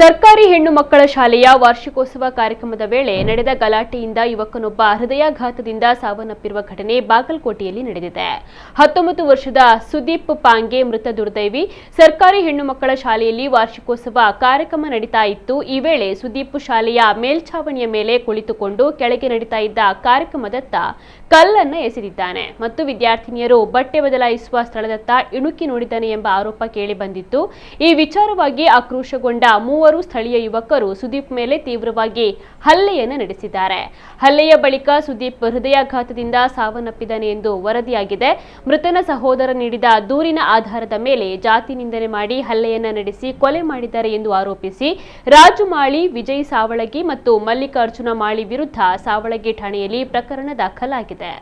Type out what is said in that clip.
ಸರ್ಕಾರಿ ಹೆಣ್ಣು ಮಕ್ಕಳ ಶಾಲೆಯ ವಾರ್ಷಿಕೋತ್ಸವ ಕಾರ್ಯಕ್ರಮದ ವೇಳೆ ನಡೆದ ಗಲಾಟೆಯಿಂದ ಯುವಕನೊಬ್ಬ ಹೃದಯಾಘಾತದಿಂದ ಸಾವನ್ನಪ್ಪಿರುವ ಘಟನೆ ಬಾಗಲಕೋಟೆಯಲ್ಲಿ ನಡೆದಿದೆ. 19 ವರ್ಷದ ಸುದೀಪ್ ಪಾಂಗೆ ಮೃತ ದುರ್ದೈವಿ. ಸರ್ಕಾರಿ ಹೆಣ್ಣು ಮಕ್ಕಳ ಶಾಲೆಯಲ್ಲಿ ವಾರ್ಷಿಕೋತ್ಸವ ಕಾರ್ಯಕ್ರಮ ನಡೀತಾ ಇತ್ತು. ಈ ವೇಳೆ ಸುದೀಪ್ ಶಾಲೆಯ ಮೇಲ್ಛಾವಣಿಯ ಮೇಲೆ ಕುಳಿತುಕೊಂಡು ಕೆಳಗೆ ನಡೀತಾ ಇದ್ದ ಕಾರ್ಯಕ್ರಮದತ್ತ ಕಲ್ಲನ್ನು ಎಸೆದಿದ್ದಾನೆ ಮತ್ತು ವಿದ್ಯಾರ್ಥಿನಿಯರು ಬಟ್ಟೆ ಬದಲಾಯಿಸುವ ಸ್ಥಳದತ್ತ ಇಣುಕಿ ನೋಡಿದ್ದಾನೆ ಎಂಬ ಆರೋಪ ಕೇಳಿಬಂದಿತ್ತು. ಈ ವಿಚಾರವಾಗಿ ಆಕ್ರೋಶಗೊಂಡ ಮೂವರು ಸ್ಥಳೀಯ ಯುವಕರು ಸುದೀಪ್ ಮೇಲೆ ತೀವ್ರವಾಗಿ ಹಲ್ಲೆಯನ್ನು ನಡೆಸಿದ್ದಾರೆ. ಹಲ್ಲೆಯ ಬಳಿಕ ಸುದೀಪ್ ಹೃದಯಾಘಾತದಿಂದ ಸಾವನ್ನಪ್ಪಿದ್ದಾನೆ ಎಂದು ವರದಿಯಾಗಿದೆ. ಮೃತನ ಸಹೋದರ ನೀಡಿದ ದೂರಿನ ಆಧಾರದ ಮೇಲೆ ಜಾತಿ ನಿಂದನೆ ಮಾಡಿ ಹಲ್ಲೆಯನ್ನ ನಡೆಸಿ ಕೊಲೆ ಮಾಡಿದ್ದಾರೆ ಎಂದು ಆರೋಪಿಸಿ ರಾಜು ಮಾಳಿ, ವಿಜಯ್ ಸಾವಳಗಿ ಮತ್ತು ಮಲ್ಲಿಕಾರ್ಜುನ ಮಾಳಿ ವಿರುದ್ಧ ಸಾವಳಗಿ ಠಾಣೆಯಲ್ಲಿ ಪ್ರಕರಣ ದಾಖಲಾಗಿದೆ.